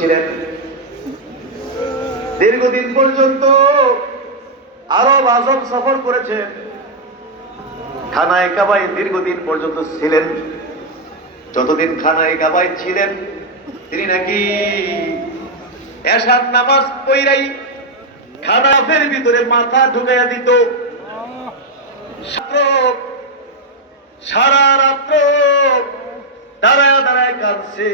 ছিলেন। দীর্ঘদিন পর্যন্ত আরব আজম সফর করেছেন। খানায় কাবাই দীর্ঘদিন পর্যন্ত ছিলেন। যতদিন খানায় কাবাই ছিলেন, তিনি নাকি এসার নামাজ পইরাই খানাফের ভিতরে মাথা ঢুকাইয়া দিত। সারা রাত্র দাঁড়ায় দাঁড়ায় কাঁদছে।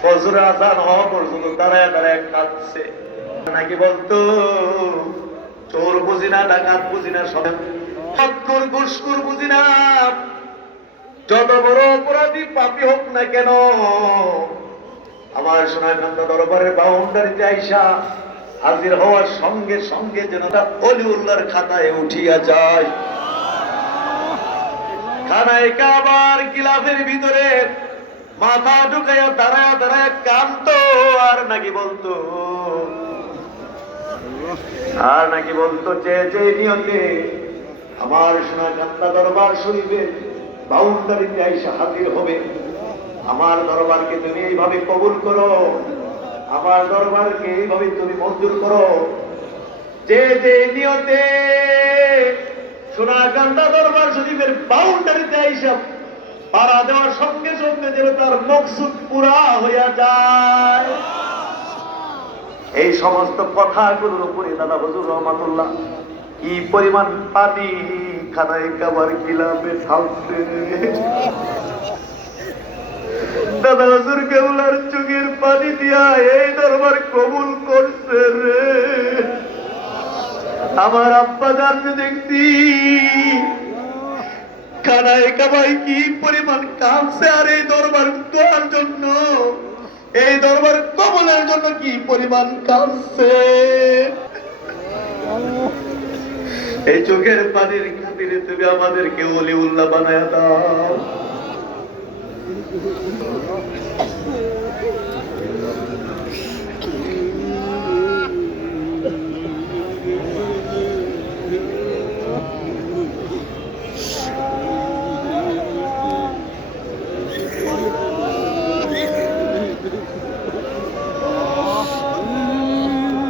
ফজর আজান হওয়া পর্যন্ত দাঁড়ায় দাঁড়ায় কাঁদছে। নাকি বলতো, চোর বুঝি না, ডাকাত বুঝি না, সব ঘুষখুর বুঝি না। যত বড় অপরাধী পাপি হোক না কেন, আমার সোনাকান্ত দরবারের বাউন্ডারিতে আইসা হাজির হওয়ার সঙ্গে সঙ্গে যেন তার অলিউল্লাহর খাতায় উঠিয়া যায়। খানায় কাবার গিলাফের ভিতরে মাথা ঢুকাইয়া দাঁড়ায় দাঁড়ায় কান্ত আর নাকি বলতো? আর নাকি বলতো, যে যে নিয়তে আমার সোনা কান্তা দরবার শরীফে বাউন্ডারিতে আইসা হাজির হবে। আমার দরবারকে তুমি এইভাবে কবুল করো, আমার দরবারকে এইভাবে তুমি মঞ্জুর করো। যে যে নিয়তে সোনাকান্দা দরবার শরীফের বাউন্ডারিতে আইসা পাড়া দেওয়ার সঙ্গে সঙ্গে যেন তার মকসুদ পুরা হইয়া যায়। এই সমস্ত কথাগুলোর উপরে দাদা হজুর রহমাতুল্লাহ কি পরিমাণ পানি খানায় কাবার গিলাপে থাকছে দাদা হজুর কেবলার চোখের পানি দিয়া এই দরবার কবুল করছে রে। আমার আব্বা জানতে দেখছি খানায় কাবাই কি পরিমাণ কাঁদছে আর এই দরবার দেওয়ার জন্য? এই দরবার কবলের জন্য কি পরিমাণ কাঁদছে? এই চোখের পানির খাতিরে তুমি আমাদেরকে অলি উল্লাহ বানায় দাও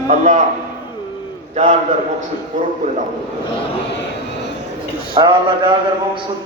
আল্লাহ যার যার মকসুদ পূরণ করে দাও। আল্লাহ যার যার মকসুদ